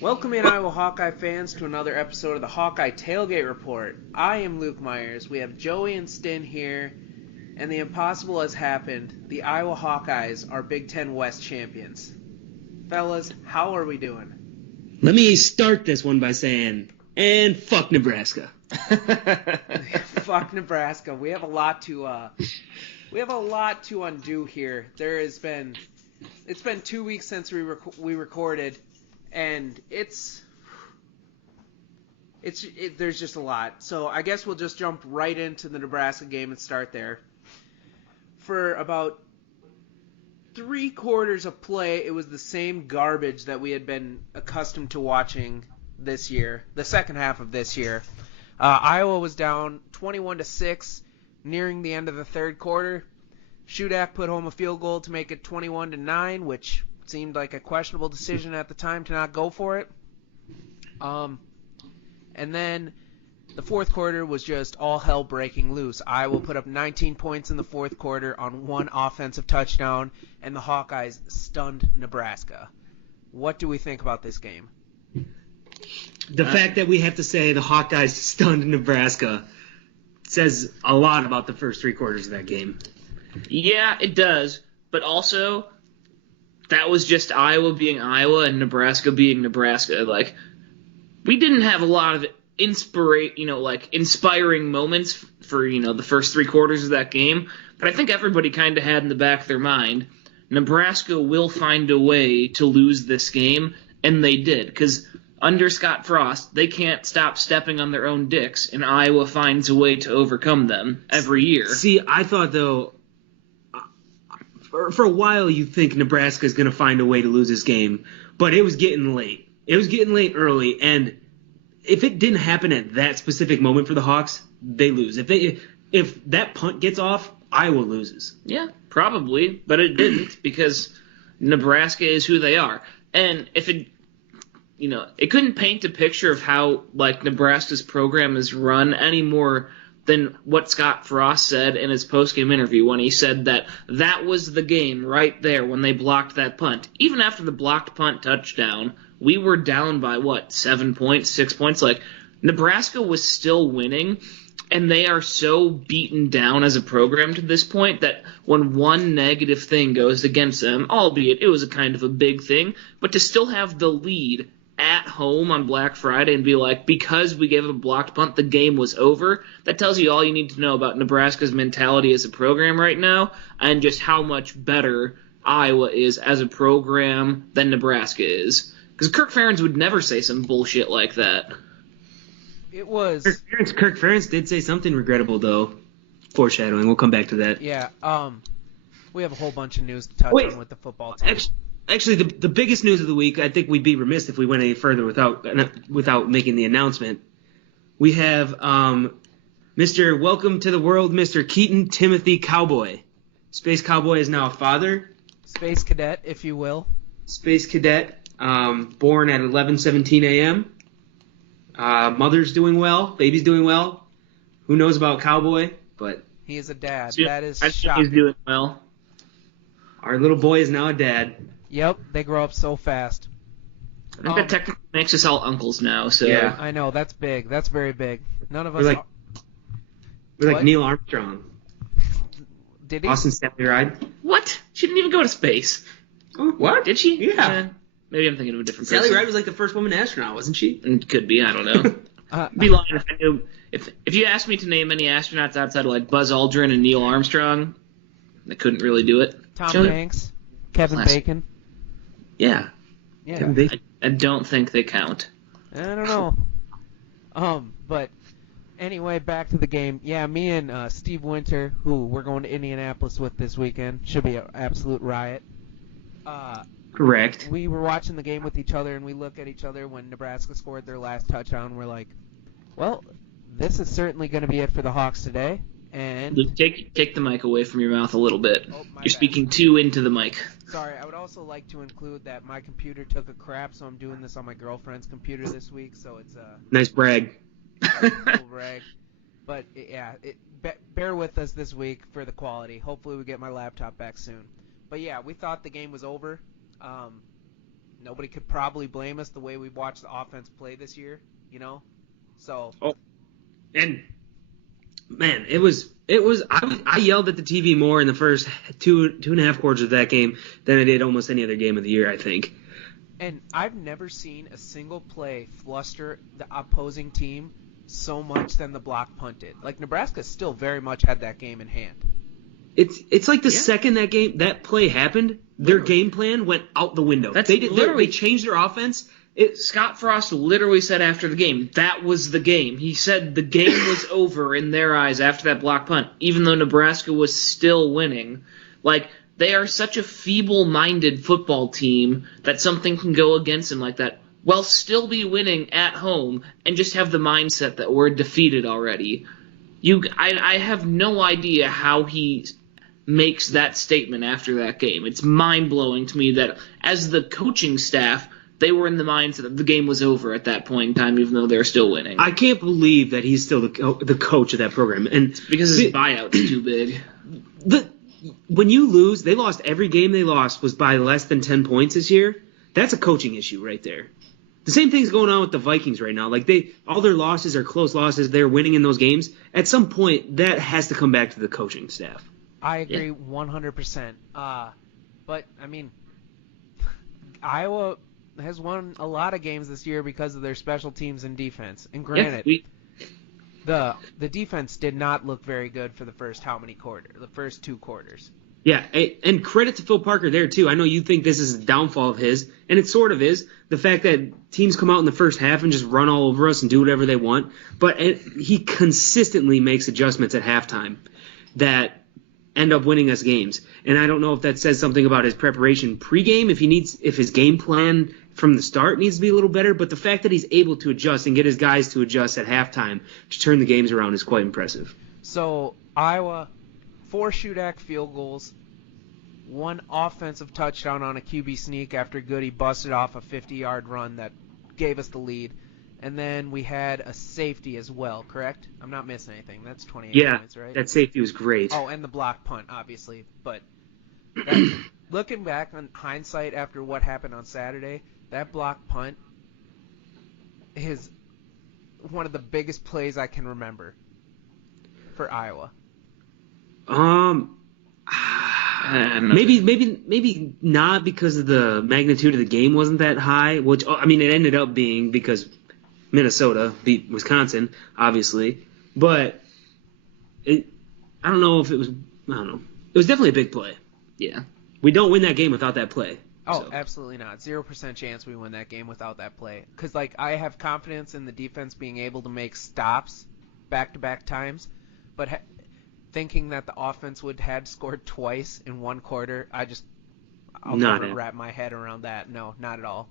Welcome in, Iowa Hawkeye fans, to another episode of the Hawkeye Tailgate Report. I am Luke Myers. We have Joey and Stin here, and the impossible has happened. The Iowa Hawkeyes are Big Ten West champions. Fellas, how are we doing? Let me start this one by saying, and fuck Nebraska. Fuck Nebraska. We have a lot to undo here. It's been 2 weeks since we recorded. And there's just a lot. So I guess we'll just jump right into the Nebraska game and start there. For about 3/4 of play, it was the same garbage that we had been accustomed to watching this year, the second half of this year. Iowa was down 21-6 nearing the end of the third quarter. Shudak put home a field goal to make it 21-9, which seemed like a questionable decision at the time to not go for it. And then the fourth quarter was just all hell breaking loose. Iowa put up 19 points in the fourth quarter on one offensive touchdown, and the Hawkeyes stunned Nebraska. What do we think about this game? The fact that we have to say the Hawkeyes stunned Nebraska says a lot about the first 3 quarters of that game. Yeah, it does. But also, that was just Iowa being Iowa and Nebraska being Nebraska. Like, we didn't have a lot of inspiring moments for, the first 3 quarters of that game. But I think everybody kind of had in the back of their mind, Nebraska will find a way to lose this game, and they did. Because under Scott Frost, they can't stop stepping on their own dicks, and Iowa finds a way to overcome them every year. See, I thought, though, for a while you think Nebraska is going to find a way to lose this game, but it was getting late. It was getting late early, and if it didn't happen at that specific moment for the Hawks, they lose. If that punt gets off, Iowa loses. Yeah, probably, but it didn't because Nebraska is who they are. And if it couldn't paint a picture of how Nebraska's program is run any more than what Scott Frost said in his postgame interview when he said that was the game right there when they blocked that punt. Even after the blocked punt touchdown, we were down by, 7 points, 6 points? Nebraska was still winning, and they are so beaten down as a program to this point that when one negative thing goes against them, albeit it was a kind of a big thing, but to still have the lead at home on Black Friday and be like, because we gave up a blocked punt, the game was over, that tells you all you need to know about Nebraska's mentality as a program right now and just how much better Iowa is as a program than Nebraska is. Because Kirk Ferentz would never say some bullshit like that. It was... Kirk Ferentz did say something regrettable, though. Foreshadowing. We'll come back to that. Yeah, we have a whole bunch of news to touch on with the football team. Actually, the biggest news of the week, I think we'd be remiss if we went any further without making the announcement. We have Mr. Welcome to the World, Mr. Keaton Timothy Cowboy. Space Cowboy is now a father. Space cadet, if you will. Space cadet, born at 11:17 a.m. Mother's doing well, baby's doing well. Who knows about Cowboy? But he is a dad. Yeah, that is I shocking. think he's doing well. Our little boy is now a dad. Yep, they grow up so fast. I think that technically makes us all uncles now. So Yeah. I know, that's big. That's very big. None of us We're like What? Neil Armstrong. Did he? Austin Stanley ride. What? She didn't even go to space. Oh, what? Did she? Yeah. Maybe I'm thinking of a different Sally person. Ride was like the first woman astronaut, wasn't she? Could be. I don't know. I'd be lying if I knew. If you asked me to name any astronauts outside of Buzz Aldrin and Neil Armstrong, I couldn't really do it. Tom Joey? Hanks, Kevin Classic. Bacon. Yeah. Yeah, Kevin Bacon. I don't think they count. I don't know. But anyway, back to the game. Yeah, me and Steve Winter, who we're going to Indianapolis with this weekend, should be an absolute riot. Correct. We were watching the game with each other, and we look at each other when Nebraska scored their last touchdown. And we're like, well, this is certainly going to be it for the Hawks today. And Luke, take the mic away from your mouth a little bit. Oh, my You're bad. speaking too into the mic. Sorry, I would also like to include that my computer took a crap, so I'm doing this on my girlfriend's computer this week, so it's Nice brag. a little rag. But yeah, bear with us this week for the quality. Hopefully we get my laptop back soon. But yeah, we thought the game was over. nobody could probably blame us the way we watched the offense play this year, So. Oh, and man, it was. I yelled at the TV more in the first two and a half quarters of that game than I did almost any other game of the year, I think. And I've never seen a single play fluster the opposing team so much than the block punt did. Like, Nebraska still very much had that game in hand. It's like the second that play happened, their game plan went out the window. They changed their offense. Scott Frost literally said after the game, that was the game. He said the game was over in their eyes after that block punt, even though Nebraska was still winning. Like, they are such a feeble-minded football team that something can go against them like that while still be winning at home and just have the mindset that we're defeated already. I have no idea how he makes that statement after that game. It's mind-blowing to me that as the coaching staff, they were in the mindset that the game was over at that point in time, even though they're still winning. I can't believe that he's still the coach of that program. And it's because his buyout's too big. When you lose, they lost every game they lost was by less than 10 points this year. That's a coaching issue right there. The same thing's going on with the Vikings right now. Like, all their losses are close losses. They're winning in those games. At some point, that has to come back to the coaching staff. I agree 100%. But, I mean, Iowa has won a lot of games this year because of their special teams and defense. And granted, the defense did not look very good for the first first 2 quarters. Yeah, and credit to Phil Parker there, too. I know you think this is a downfall of his, and it sort of is. The fact that teams come out in the first half and just run all over us and do whatever they want. But he consistently makes adjustments at halftime that end up winning us games. And I don't know if that says something about his preparation pregame, if his game plan from the start needs to be a little better. But the fact that he's able to adjust and get his guys to adjust at halftime to turn the games around is quite impressive. So, Iowa, 4 shootout field goals, 1 offensive touchdown on a QB sneak after Goody busted off a 50-yard run that gave us the lead. And then we had a safety as well, correct? I'm not missing anything. That's 28 points, right? Yeah, that safety was great. Oh, and the block punt, obviously. But looking back on hindsight after what happened on Saturday, that block punt is one of the biggest plays I can remember for Iowa. Maybe not because of the magnitude of the game wasn't that high, which, I mean, it ended up being because Minnesota beat Wisconsin, obviously. But I don't know if it was, I don't know. It was definitely a big play. Yeah. We don't win that game without that play. Oh, so. Absolutely not. 0% chance we win that game without that play. Because, I have confidence in the defense being able to make stops back-to-back times. But thinking that the offense would have scored twice in 1 quarter, I'll never wrap my head around that. No, not at all.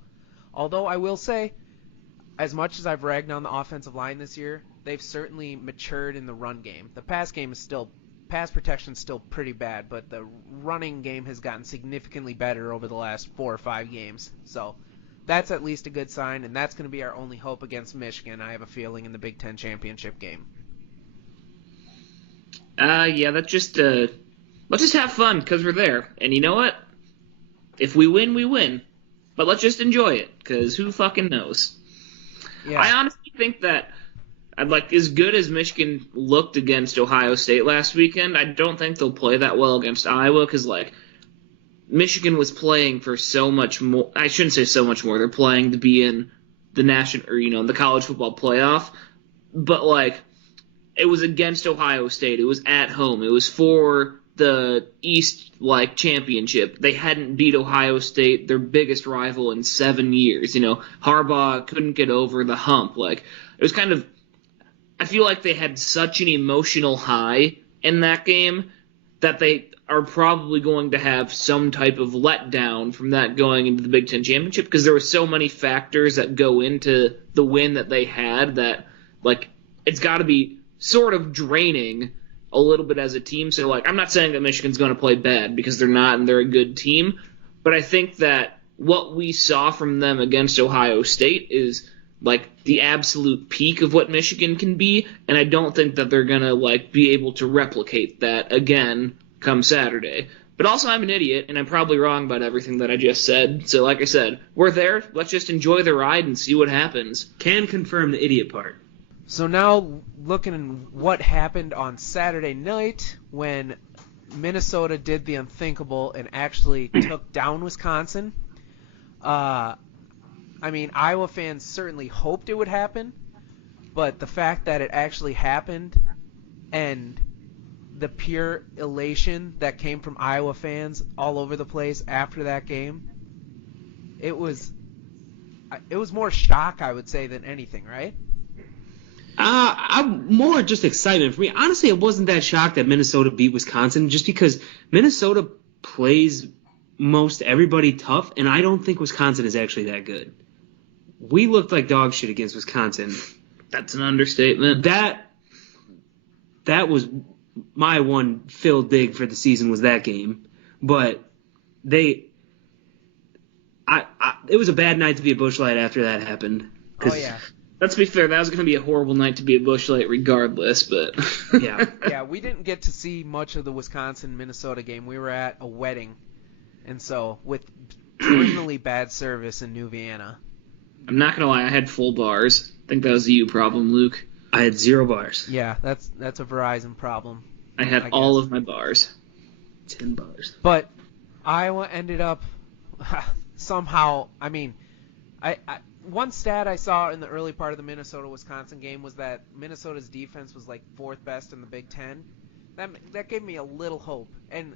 Although I will say, as much as I've ragged on the offensive line this year, they've certainly matured in the run game. The pass protection is still pretty bad, but the running game has gotten significantly better over the last 4 or 5 games. So that's at least a good sign, and that's going to be our only hope against Michigan, I have a feeling, in the Big Ten championship game. Let's just have fun because we're there. And you know what? If we win, we win. But let's just enjoy it because who fucking knows? Yeah. I honestly think that as good as Michigan looked against Ohio State last weekend, I don't think they'll play that well against Iowa because, Michigan was playing for so much more. I shouldn't say so much more. They're playing to be in the the college football playoff. But, it was against Ohio State. It was at home. It was for the East, championship. They hadn't beat Ohio State, their biggest rival, in 7 years. Harbaugh couldn't get over the hump. It was kind of – I feel like they had such an emotional high in that game that they are probably going to have some type of letdown from that going into the Big Ten championship because there were so many factors that go into the win that they had that, it's got to be – sort of draining a little bit as a team. So, I'm not saying that Michigan's going to play bad because they're not and they're a good team, but I think that what we saw from them against Ohio State is, the absolute peak of what Michigan can be, and I don't think that they're going to, be able to replicate that again come Saturday. But also I'm an idiot, and I'm probably wrong about everything that I just said. So like I said, we're there. Let's just enjoy the ride and see what happens. Can confirm the idiot part. So now looking at what happened on Saturday night when Minnesota did the unthinkable and actually took down Wisconsin. I mean, Iowa fans certainly hoped it would happen, but the fact that it actually happened and the pure elation that came from Iowa fans all over the place after that game, it was more shock, I would say, than anything, right? I'm more just excitement for me. Honestly, I wasn't that shocked that Minnesota beat Wisconsin just because Minnesota plays most everybody tough, and I don't think Wisconsin is actually that good. We looked like dog shit against Wisconsin. That's an understatement. That was my one Phil dig for the season was that game. But it was a bad night to be a Busch Light after that happened. Oh, yeah. Let's be fair, that was going to be a horrible night to be a Busch Light regardless, but... Yeah. Yeah, we didn't get to see much of the Wisconsin-Minnesota game. We were at a wedding, and so with criminally bad service in New Vienna. I'm not going to lie, I had full bars. I think that was a you problem, Luke. I had 0 bars. Yeah, that's a Verizon problem. I had all of my bars. 10 bars. But Iowa ended up somehow, I mean, one stat I saw in the early part of the Minnesota-Wisconsin game was that Minnesota's defense was like 4th best in the Big Ten. That gave me a little hope. And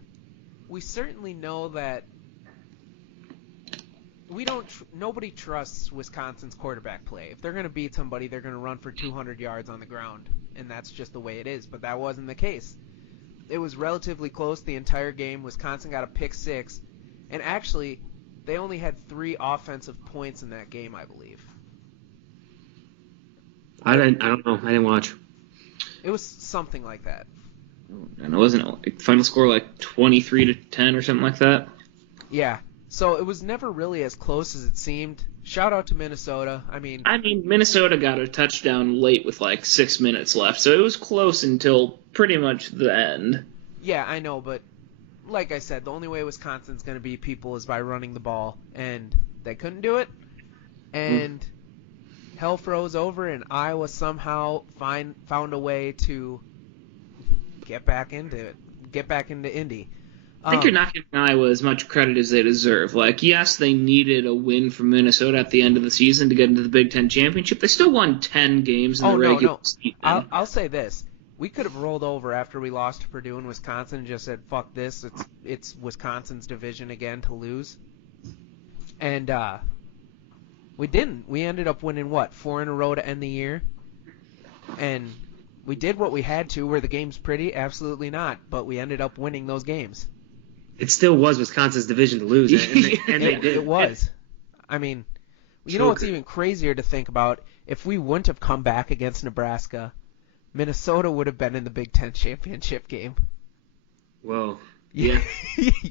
we certainly know that nobody trusts Wisconsin's quarterback play. If they're going to beat somebody, they're going to run for 200 yards on the ground, and that's just the way it is. But that wasn't the case. It was relatively close the entire game. Wisconsin got a pick 6, and actually, they only had 3 offensive points in that game, I believe. I don't know. I didn't watch. It was something like that. And it wasn't a final score like 23-10 or something like that. Yeah. So it was never really as close as it seemed. Shout out to Minnesota. I mean, Minnesota got a touchdown late with like 6 minutes left, so it was close until pretty much the end. Yeah, I know, but like I said, the only way Wisconsin's going to beat people is by running the ball, and they couldn't do it. And hell froze over, and Iowa somehow found a way to get back into Indy. I think you're not giving Iowa as much credit as they deserve. Like, yes, they needed a win from Minnesota at the end of the season to get into the Big Ten championship. They still won 10 games in the regular season. I'll say this. We could have rolled over after we lost to Purdue and Wisconsin and just said, fuck this, it's Wisconsin's division again to lose. And we didn't. We ended up winning, 4 in a row to end the year? And we did what we had to. Were the games pretty? Absolutely not. But we ended up winning those games. It still was Wisconsin's division to lose, and they did. It was. I mean, you know what's even crazier to think about? If we wouldn't have come back against Nebraska, Minnesota would have been in the Big Ten championship game. Well, yeah.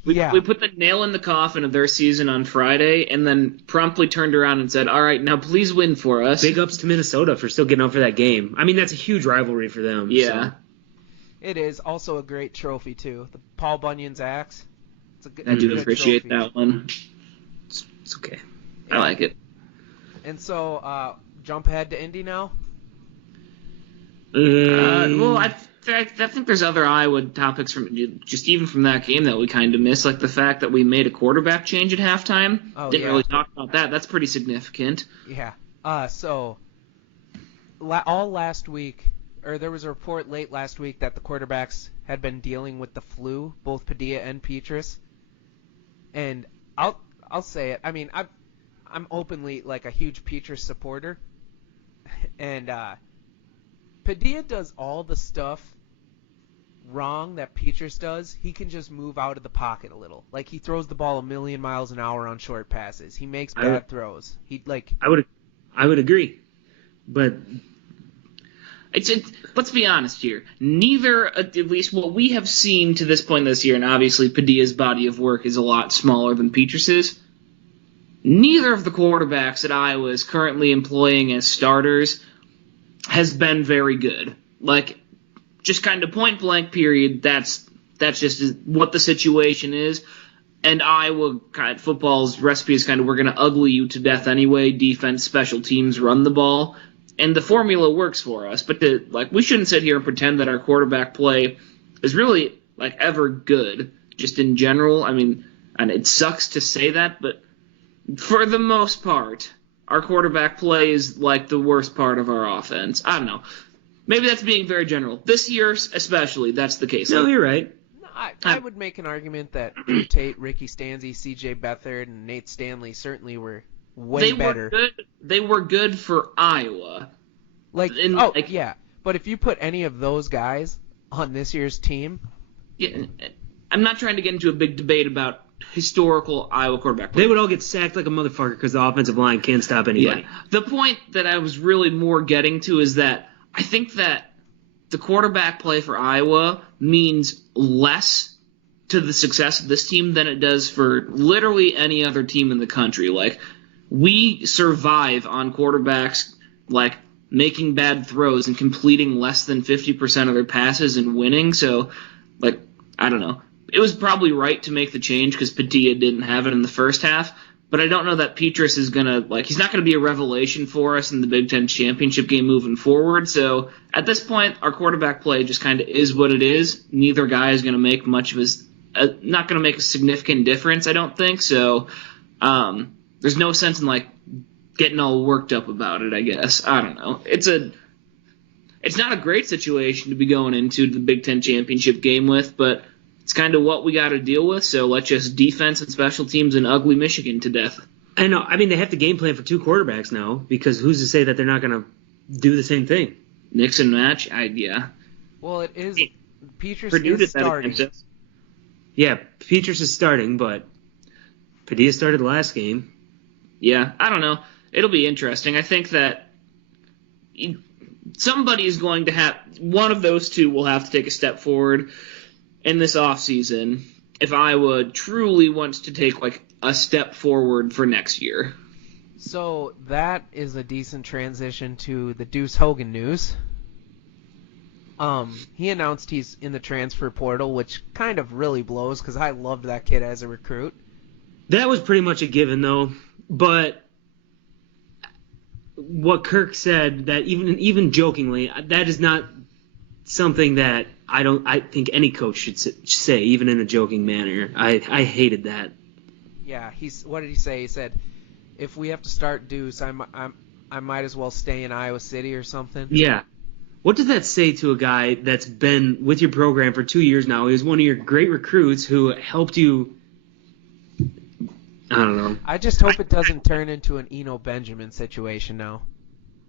We put the nail in the coffin of their season on Friday and then promptly turned around and said, all right, now please win for us. Big ups to Minnesota for still getting up for that game. I mean, that's a huge rivalry for them. Yeah. So. It is also a great trophy, too. The Paul Bunyan's axe. I do appreciate that one. It's okay. I like it. And so, jump ahead to Indy now? Well, I think there's other Iowa topics from that game that we kind of missed, like the fact that we made a quarterback change at halftime. Didn't really talk about that. That's pretty significant. Yeah. So, all last week, or there was a report late last week that the quarterbacks had been dealing with the flu, both Padilla and Petrus. And I'll say it. I mean, I'm openly like a huge Petrus supporter, and Padilla does all the stuff wrong that Petrus does. He can just move out of the pocket a little. Like, he throws the ball a million miles an hour on short passes. He makes bad throws. I would agree, but let's be honest here. Neither, at least what we have seen to this point this year, and obviously Padilla's body of work is a lot smaller than Petrus's. Neither of the quarterbacks that Iowa is currently employing as starters has been very good. Like, just kind of point blank period, that's that's just what the situation is. And Iowa football's recipe is kind of, we're going to ugly you to death anyway. Defense, special teams, run the ball. And the formula works for us. But we shouldn't sit here and pretend that our quarterback play is really ever good, just in general. I mean, and it sucks to say that, but for the most part, our quarterback play is the worst part of our offense. I don't know. Maybe that's being very general. This year especially, that's the case. No, you're right. I would make an argument that Drew Tate, Ricky Stanzi, C.J. Beathard, and Nate Stanley certainly were better. They were good for Iowa. Yeah. But if you put any of those guys on this year's team... Yeah, I'm not trying to get into a big debate about historical Iowa quarterback play. They would all get sacked like a motherfucker because the offensive line can't stop anybody. Yeah. The point that I was really more getting to is that I think that the quarterback play for Iowa means less to the success of this team than it does for literally any other team in the country. We survive on quarterbacks making bad throws and completing less than 50% of their passes and winning. So, I don't know. It was probably right to make the change because Padilla didn't have it in the first half. But I don't know that Petrus is going to, he's not going to be a revelation for us in the Big Ten championship game moving forward. So at this point, our quarterback play just kind of is what it is. Neither guy is going to make much of not going to make a significant difference, I don't think. So there's no sense in, getting all worked up about it, I guess. I don't know. It's not a great situation to be going into the Big Ten championship game with, but it's kind of what we got to deal with, so let's just defense and special teams and ugly Michigan to death. I know. I mean, they have to game plan for two quarterbacks now, because who's to say that they're not going to do the same thing? Mix and match? Yeah. Well, it is. Petrus Purdue is starting. Yeah, Petrus is starting, but Padilla started last game. Yeah, I don't know. It'll be interesting. I think that somebody is going to have – one of those two will have to take a step forward in this offseason if Iowa truly wants to take a step forward for next year. So that is a decent transition to the Deuce Hogan news. He announced he's in the transfer portal, which kind of really blows because I loved that kid as a recruit. That was pretty much a given, though. But what Kirk said, that even jokingly, that is not something that I think any coach should say, even in a joking manner. I hated that. Yeah, what did he say? He said, if we have to start Deuce, I might as well stay in Iowa City or something. Yeah. What does that say to a guy that's been with your program for 2 years now? He was one of your great recruits who helped you. I don't know. I just hope it doesn't turn into an Eno Benjamin situation now.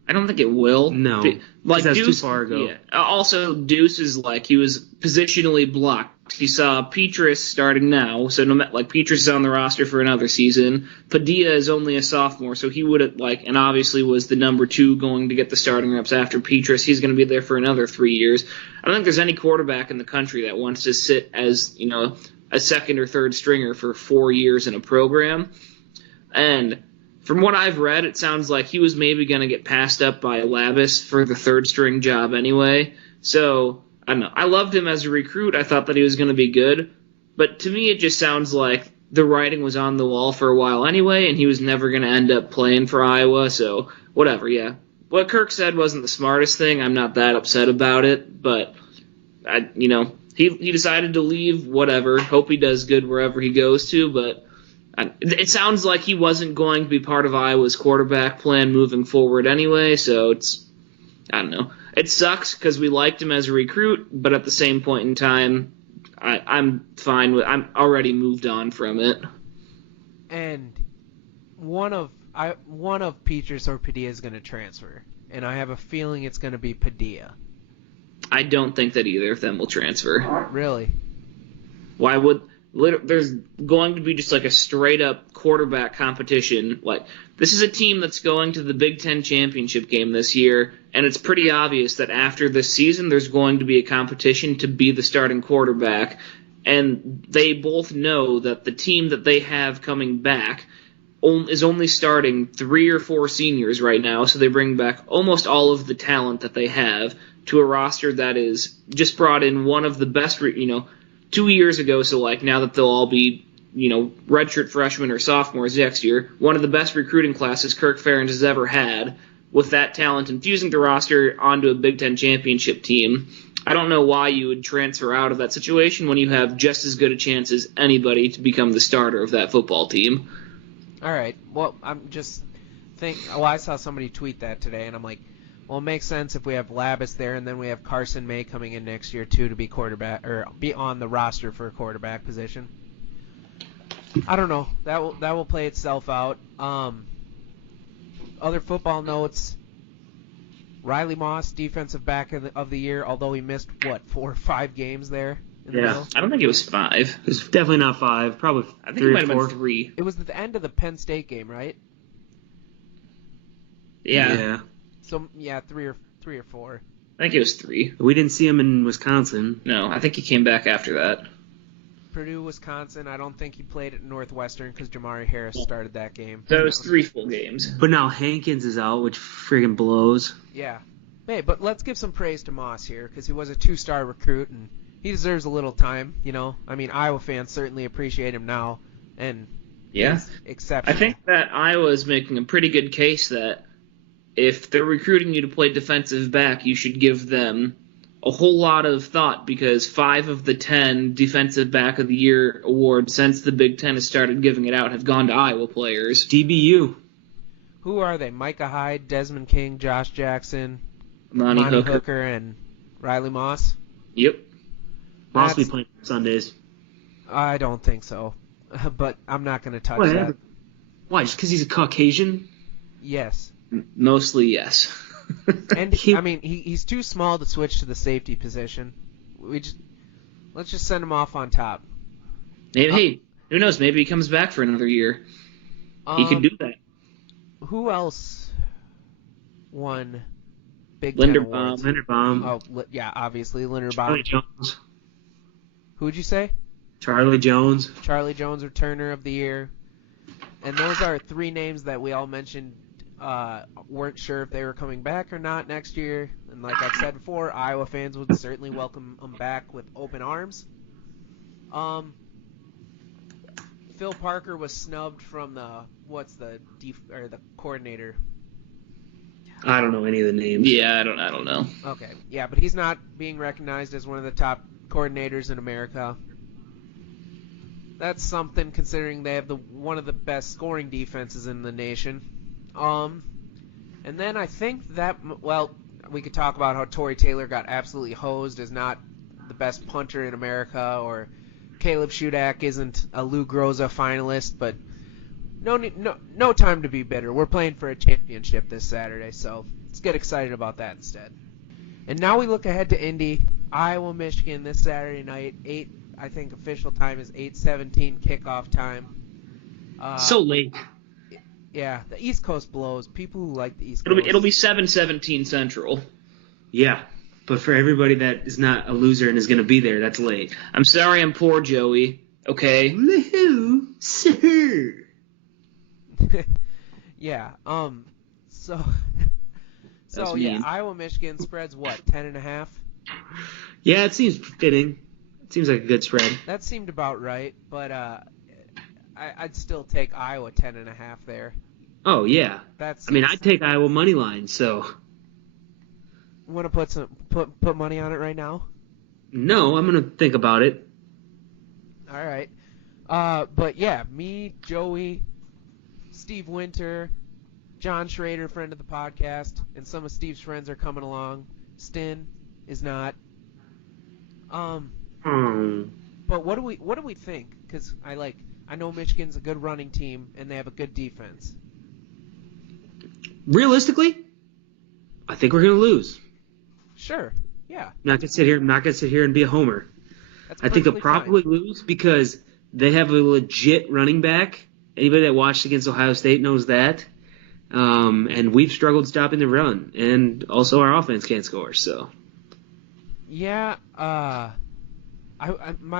I don't think it will. No, that's Deuce, too far ago. Yeah. Also, Deuce is he was positionally blocked. He saw Petrus starting now, so Petrus is on the roster for another season. Padilla is only a sophomore, so he would have and obviously was the number 2 going to get the starting reps after Petrus. He's going to be there for another 3 years. I don't think there's any quarterback in the country that wants to sit as a second or third stringer for 4 years in a program, and from what I've read, it sounds like he was maybe going to get passed up by Labus for the third-string job anyway. So, I don't know. I loved him as a recruit. I thought that he was going to be good. But to me, it just sounds like the writing was on the wall for a while anyway, and he was never going to end up playing for Iowa. So, whatever, yeah. What Kirk said wasn't the smartest thing. I'm not that upset about it. But, he decided to leave, whatever. Hope he does good wherever he goes to, but it sounds like he wasn't going to be part of Iowa's quarterback plan moving forward anyway, so I don't know. It sucks because we liked him as a recruit, but at the same point in time, I'm fine with. I'm already moved on from it. And one of Petrus or Padilla is going to transfer, and I have a feeling it's going to be Padilla. I don't think that either of them will transfer. Really? Why would? There's going to be just a straight-up quarterback competition. This is a team that's going to the Big Ten championship game this year, and it's pretty obvious that after this season there's going to be a competition to be the starting quarterback, and they both know that the team that they have coming back is only starting 3 or 4 seniors right now, so they bring back almost all of the talent that they have to a roster that is just brought in one of the best, 2 years ago, so like now that they'll all be, redshirt freshmen or sophomores next year, one of the best recruiting classes Kirk Ferentz has ever had, with that talent infusing the roster onto a Big Ten championship team. I don't know why you would transfer out of that situation when you have just as good a chance as anybody to become the starter of that football team. All right. Well, I saw somebody tweet that today, and I'm like, well, it makes sense if we have Labus there, and then we have Carson May coming in next year too to be quarterback or be on the roster for a quarterback position. I don't know. That will play itself out. Other football notes. Riley Moss, defensive back of the year, although he missed, 4 or 5 games there? Yeah. I don't think it was 5. It was definitely not 5. Probably 3 or 4. I think it might have been 3. It was at the end of the Penn State game, right? Yeah. So, 3 or 4. I think it was 3. We didn't see him in Wisconsin. No, I think he came back after that. Purdue, Wisconsin. I don't think he played at Northwestern because Jamari Harris started that game. So it was 3 full games. But now Hankins is out, which friggin' blows. Yeah. Hey, but let's give some praise to Moss here because he was a 2-star recruit and he deserves a little time. I mean, Iowa fans certainly appreciate him now, and yeah, he's exceptional. I think that Iowa is making a pretty good case that if they're recruiting you to play defensive back, you should give them a whole lot of thought because 5 of the 10 Defensive Back of the Year awards since the Big Ten has started giving it out have gone to Iowa players. DBU. Who are they? Micah Hyde, Desmond King, Josh Jackson, Monty Hooker, and Riley Moss? Yep. Moss will be playing Sundays. I don't think so, but I'm not going to touch that. Why? Just because he's a Caucasian? Yes. Mostly yes. And he's too small to switch to the safety position. Let's just send him off on top. Maybe, hey, who knows? Maybe he comes back for another year. He could do that. Who else won Big Ten awards? Linderbaum. Oh, yeah, obviously Linderbaum. Charlie Jones. Who'd you say? Charlie Jones. Charlie Jones, Returner of the Year. And those are 3 names that we all mentioned weren't sure if they were coming back or not next year. And like I've said before, Iowa fans would certainly welcome them back with open arms. Phil Parker was snubbed from the coordinator. I don't know any of the names. Yeah, I don't know. Okay, yeah, but he's not being recognized as one of the top coordinators in America. That's something considering they have one of the best scoring defenses in the nation. And then I think that, we could talk about how Torrey Taylor got absolutely hosed as not the best punter in America, or Caleb Shudak isn't a Lou Groza finalist, but no time to be bitter. We're playing for a championship this Saturday, so let's get excited about that instead. And now we look ahead to Indy, Iowa, Michigan this Saturday night. I think official time is 8:17 kickoff time. So late. Yeah, the East Coast blows. People who like the East Coast. It'll be 7:17 Central. Yeah, but for everybody that is not a loser and is going to be there, that's late. I'm sorry I'm poor, Joey. Okay? Woohoo, sir. Yeah. So That's yeah, mean. Iowa, Michigan spreads what, 10.5? Yeah, it seems fitting. It seems like a good spread. That seemed about right, but I'd still take Iowa 10.5 there. Oh yeah. I'd take Iowa money line. So. Want to put money on it right now? No, I'm gonna think about it. All right. But yeah, me, Joey, Steve Winter, John Schrader, friend of the podcast, and some of Steve's friends are coming along. Stin is not. But what do we think? Because I know Michigan's a good running team and they have a good defense. Realistically, I think we're gonna lose. Sure. Yeah. I'm not gonna sit here and be a homer. That's I think they'll perfectly probably lose because they have a legit running back. Anybody that watched against Ohio State knows that. And we've struggled stopping the run, and also our offense can't score. So. Yeah. My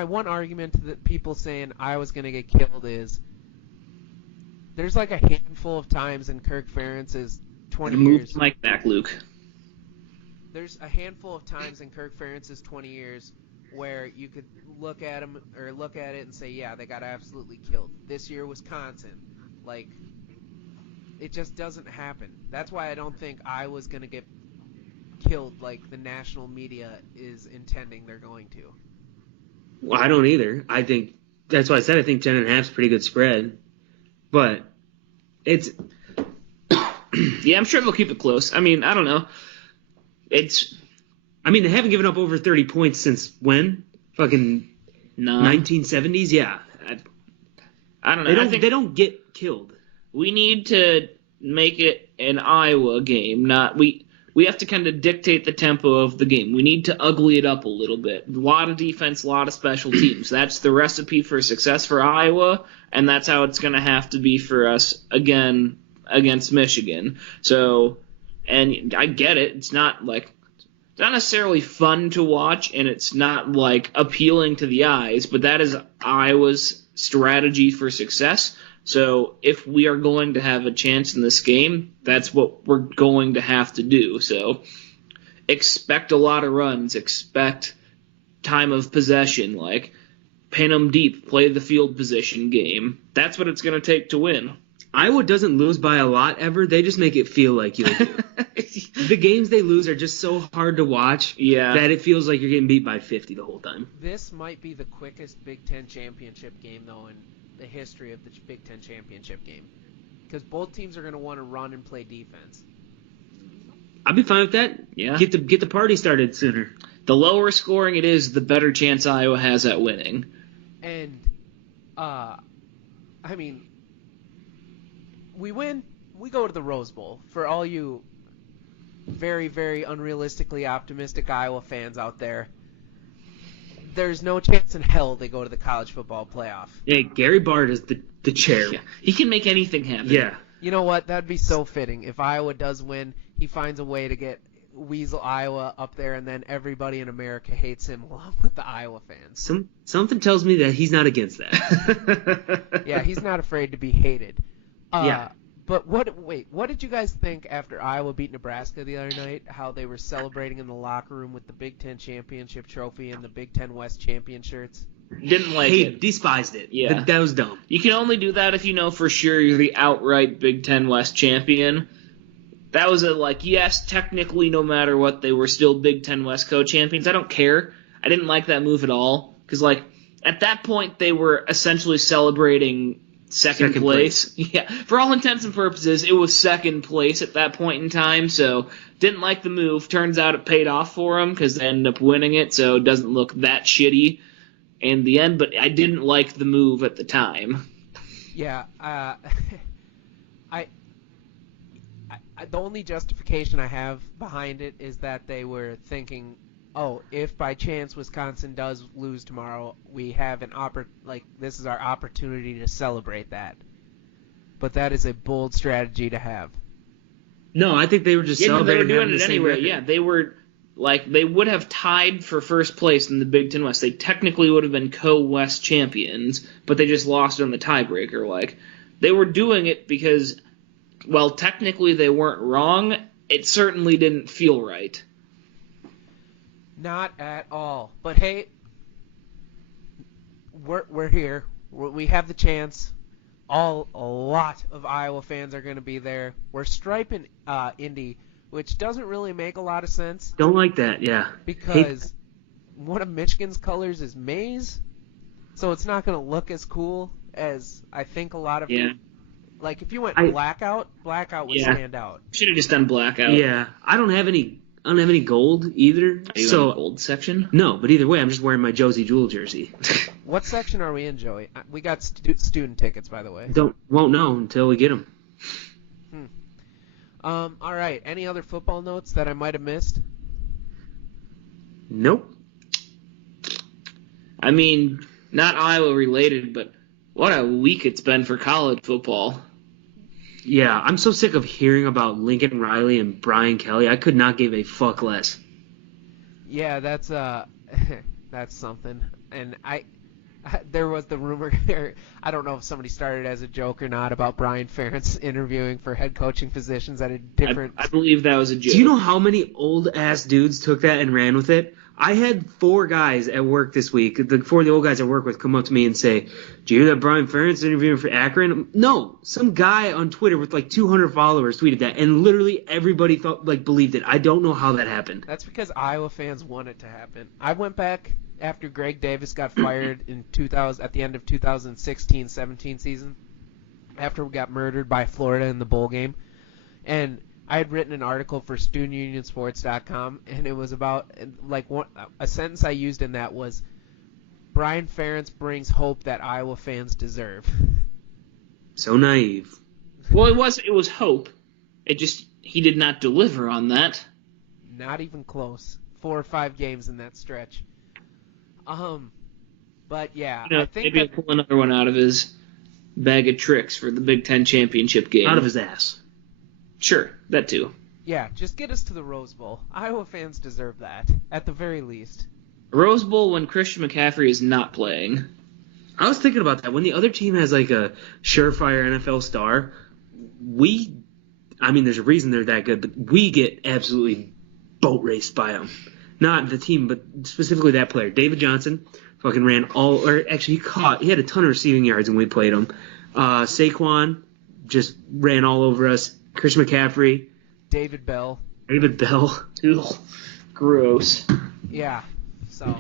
one argument that people saying Iowa's going to get killed is there's like a handful of times in Kirk Ferentz's 20 years. Move the mic back, Luke. There's a handful of times in Kirk Ferentz's 20 years where you could look at them or look at it and say, yeah, they got absolutely killed. This year, Wisconsin, like, it just doesn't happen. That's why I don't think Iowa's going to get killed like the national media is intending they're going to. Well, I don't either. I think that's why I said I think 10.5 is a pretty good spread, but it's. Yeah, I'm sure they'll keep it close. I mean, I don't know. I mean, they haven't given up over 30 points since when? Fucking 1970s? Yeah. I don't know. They don't get killed. We need to make it an Iowa game. We have to kind of dictate the tempo of the game. We need to ugly it up a little bit. A lot of defense, a lot of special teams. That's the recipe for success for Iowa, and that's how it's going to have to be for us again against Michigan. So, and I get it. It's not necessarily fun to watch, and it's not like appealing to the eyes, but that is Iowa's strategy for success. So if we are going to have a chance in this game, that's what we're going to have to do. So expect a lot of runs, expect time of possession, like pin them deep, play the field position game. That's what it's going to take to win. Iowa doesn't lose by a lot ever. They just make it feel like you do. The games they lose are just so hard to watch that it feels like you're getting beat by 50 the whole time. This might be the quickest Big Ten championship game, though, in the history of the Big Ten championship game. Because both teams are going to want to run and play defense. I'd be fine with that. Yeah. Get the party started sooner. The lower scoring it is, the better chance Iowa has at winning. And, I mean, we win, we go to the Rose Bowl. For all you very, very unrealistically optimistic Iowa fans out there, there's no chance in hell they go to the college football playoff. Yeah, Gary Bart is the chair. Yeah. He can make anything happen. Yeah. You know what? That'd be so fitting. If Iowa does win, he finds a way to get Weasel Iowa up there, and then everybody in America hates him along with the Iowa fans. Something tells me that he's not against that. Yeah, he's not afraid to be hated. Yeah. But what did you guys think after Iowa beat Nebraska the other night? How they were celebrating in the locker room with the Big Ten championship trophy and the Big Ten West champion shirts? Didn't like it. Despised it. Yeah. That was dumb. You can only do that if you know for sure you're the outright Big Ten West champion. That was yes, technically no matter what, they were still Big Ten West co-champions. I don't care. I didn't like that move at all. Because, at that point, they were essentially celebrating second place. Yeah, for all intents and purposes, it was second place at that point in time, so didn't like the move. Turns out it paid off for them because they ended up winning it, so it doesn't look that shitty in the end, but I didn't like the move at the time. Yeah, the only justification I have behind it is that they were thinking, if by chance Wisconsin does lose tomorrow, we have this is our opportunity to celebrate that. But that is a bold strategy to have. No, I think they were just celebrating. They were doing it anyway. Yeah, they were they would have tied for first place in the Big Ten West. They technically would have been co-West champions, but they just lost on the tiebreaker. They were doing it because, well, technically they weren't wrong. It certainly didn't feel right. Not at all. But hey, we're here. We have the chance. A lot of Iowa fans are going to be there. We're striping Indy, which doesn't really make a lot of sense. Don't like that, yeah. Because one of Michigan's colors is maize, so it's not going to look as cool as I think a lot of. Yeah. If you went blackout would stand out. Should have just done blackout. Yeah, I don't have any gold either. Are you in the gold section? No, but either way, I'm just wearing my Josie Jewell jersey. What section are we in, Joey? We got student tickets, by the way. Won't know until we get them. All right. Any other football notes that I might have missed? Nope. I mean, not Iowa related, but what a week it's been for college football. Yeah, I'm so sick of hearing about Lincoln Riley and Brian Kelly. I could not give a fuck less. Yeah, that's that's something. And there was the rumor here. I don't know if somebody started as a joke or not about Brian Ferentz interviewing for head coaching positions at a different. I believe that was a joke. Do you know how many old ass dudes took that and ran with it? I had 4 guys at work this week, the 4 of the old guys I work with, come up to me and say, "Do you hear that Brian Ferentz interviewing for Akron?" No, some guy on Twitter with like 200 followers tweeted that, and literally everybody felt like believed it. I don't know how that happened. That's because Iowa fans want it to happen. I went back after Greg Davis got fired in 2000 at the end of 2016-17 season, after we got murdered by Florida in the bowl game, and I had written an article for StudentUnionSports.com, and it was about a sentence I used in that was, "Brian Ferentz brings hope that Iowa fans deserve." So naive. Well, it was hope. He did not deliver on that. Not even close. 4 or 5 games in that stretch. But yeah, I think maybe he'll pull another one out of his bag of tricks for the Big Ten championship game. Out of his ass. Sure, that too. Yeah, just get us to the Rose Bowl. Iowa fans deserve that, at the very least. Rose Bowl when Christian McCaffrey is not playing. I was thinking about that. When the other team has like a surefire NFL star, there's a reason they're that good, but we get absolutely boat raced by them. Not the team, but specifically that player. David Johnson fucking ran he had a ton of receiving yards when we played him. Saquon just ran all over us. Christian McCaffrey. David Bell. Ugh, gross. Yeah, so.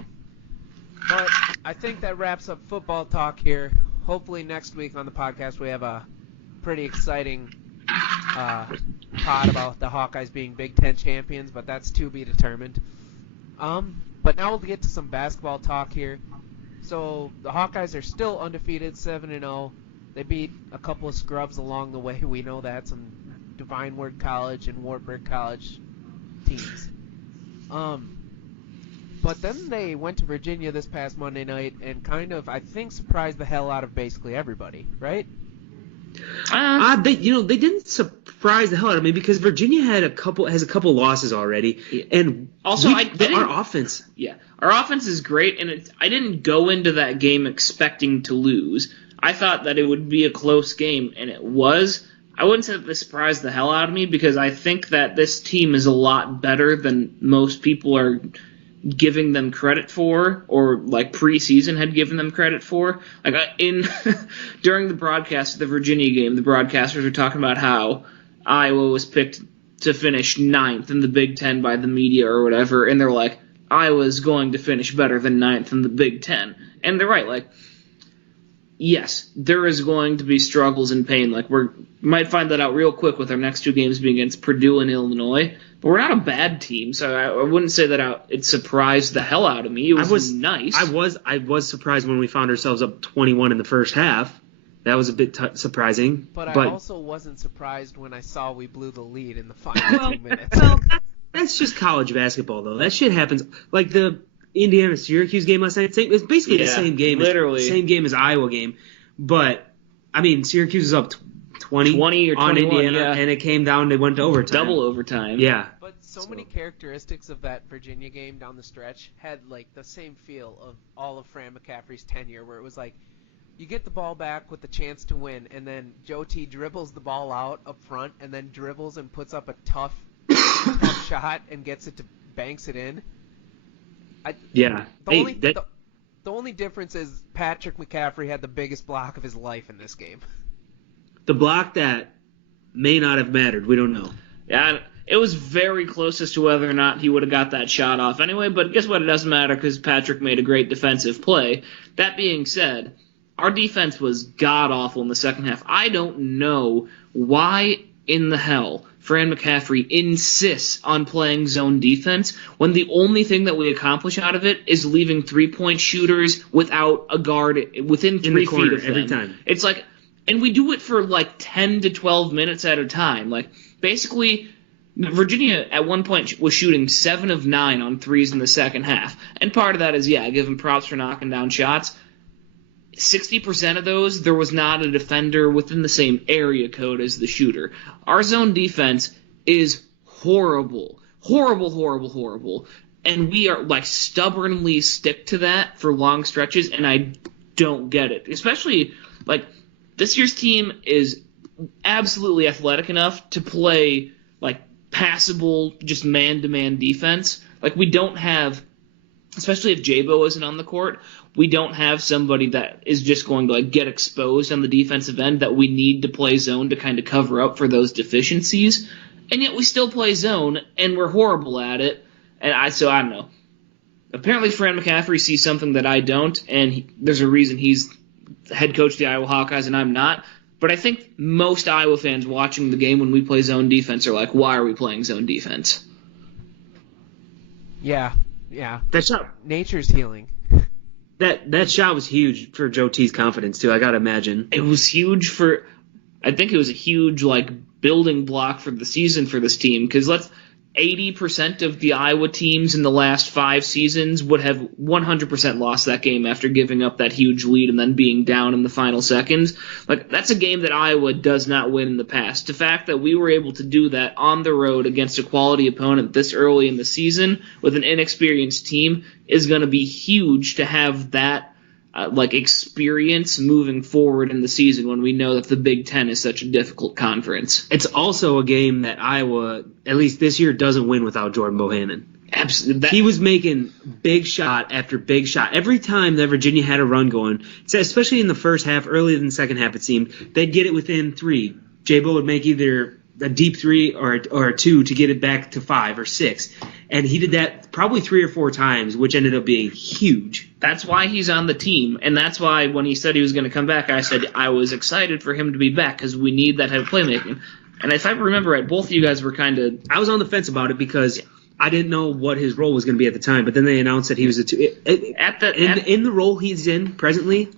But I think that wraps up football talk here. Hopefully next week on the podcast we have a pretty exciting pod about the Hawkeyes being Big Ten champions, but that's to be determined. But now we'll get to some basketball talk here. So the Hawkeyes are still undefeated, 7-0. They beat a couple of scrubs along the way. We know that, some Divine Word College and Wartburg College teams. But then they went to Virginia this past Monday night and kind of, I think, surprised the hell out of basically everybody, right? They didn't surprise the hell out of me because Virginia has a couple losses already, and also our offense. Yeah, our offense is great, and I didn't go into that game expecting to lose. I thought that it would be a close game, and it was. I wouldn't say that this surprised the hell out of me because I think that this team is a lot better than most people are giving them credit for, or like preseason had given them credit for. Like during the broadcast of the Virginia game, the broadcasters were talking about how Iowa was picked to finish 9th in the Big Ten by the media or whatever, and they're like, Iowa's going to finish better than 9th in the Big Ten. And they're right, like, yes, there is going to be struggles and pain. Like, we might find that out real quick with our next 2 games being against Purdue and Illinois. But we're not a bad team, so I wouldn't say that it surprised the hell out of me. It was nice. I was surprised when we found ourselves up 21 in the first half. That was a bit surprising. But I also wasn't surprised when I saw we blew the lead in the final 2 minutes. Well, that's just college basketball, though. That shit happens. Like the Indiana-Syracuse game last night, it's basically the same game. Literally. Same game as Iowa game. But, I mean, Syracuse is up 20 or 21 on Indiana, and it came down, they went to overtime. Double overtime. Yeah. But so many characteristics of that Virginia game down the stretch had, like, the same feel of all of Fran McCaffrey's tenure, where it was like, you get the ball back with the chance to win, and then Joe T dribbles the ball out up front, and then dribbles and puts up a tough shot and banks it in. The only difference is Patrick McCaffrey had the biggest block of his life in this game. The block that may not have mattered. We don't know. Yeah, it was very close as to whether or not he would have got that shot off anyway, but guess what? It doesn't matter because Patrick made a great defensive play. That being said, our defense was god-awful in the second half. I don't know why in the hell Fran McCaffrey insists on playing zone defense when the only thing that we accomplish out of it is leaving three-point shooters without a guard within 3 feet of them. Every time. It's like, and we do it for like 10 to 12 minutes at a time. Like, basically, Virginia at one point was shooting 7 of 9 on threes in the second half. And part of that is, I give them props for knocking down shots. 60% of those, there was not a defender within the same area code as the shooter. Our zone defense is horrible. Horrible, horrible, horrible. And we are, like, stubbornly stick to that for long stretches, and I don't get it. Especially, like, this year's team is absolutely athletic enough to play, like, passable, just man-to-man defense. Like, we don't have especially if Jabo isn't on the court, we don't have somebody that is just going to get exposed on the defensive end that we need to play zone to kind of cover up for those deficiencies. And yet we still play zone, and we're horrible at it. And I don't know. Apparently Fran McCaffrey sees something that I don't, and there's a reason he's the head coach of the Iowa Hawkeyes and I'm not. But I think most Iowa fans watching the game when we play zone defense are like, why are we playing zone defense? Yeah. That shot, Nature's healing. that shot was huge for Joe T's confidence too. I gotta imagine It was huge I think it was a huge building block for the season for this team, because 80% of the Iowa teams in the last 5 seasons would have 100% lost that game after giving up that huge lead and then being down in the final seconds. That's a game that Iowa does not win in the past. The fact that we were able to do that on the road against a quality opponent this early in the season with an inexperienced team is going to be huge to have that experience moving forward in the season when we know that the Big Ten is such a difficult conference. it's also a game that Iowa, at least this year, doesn't win without Jordan Bohannon. Absolutely. He was making big shot after big shot. Every time that Virginia had a run going, especially in the first half, earlier than the second half it seemed, they'd get it within 3. Jabo would make either a deep 3 or a 2 to get it back to 5 or 6. And he did that probably 3 or 4 times, which ended up being huge. That's why he's on the team, and that's why when he said he was going to come back, I said I was excited for him to be back because we need that type of playmaking. And if I remember right, both of you guys were kind of... I was on the fence about it because I didn't know what his role was going to be at the time, but then they announced that he was a 2. In the role he's in presently,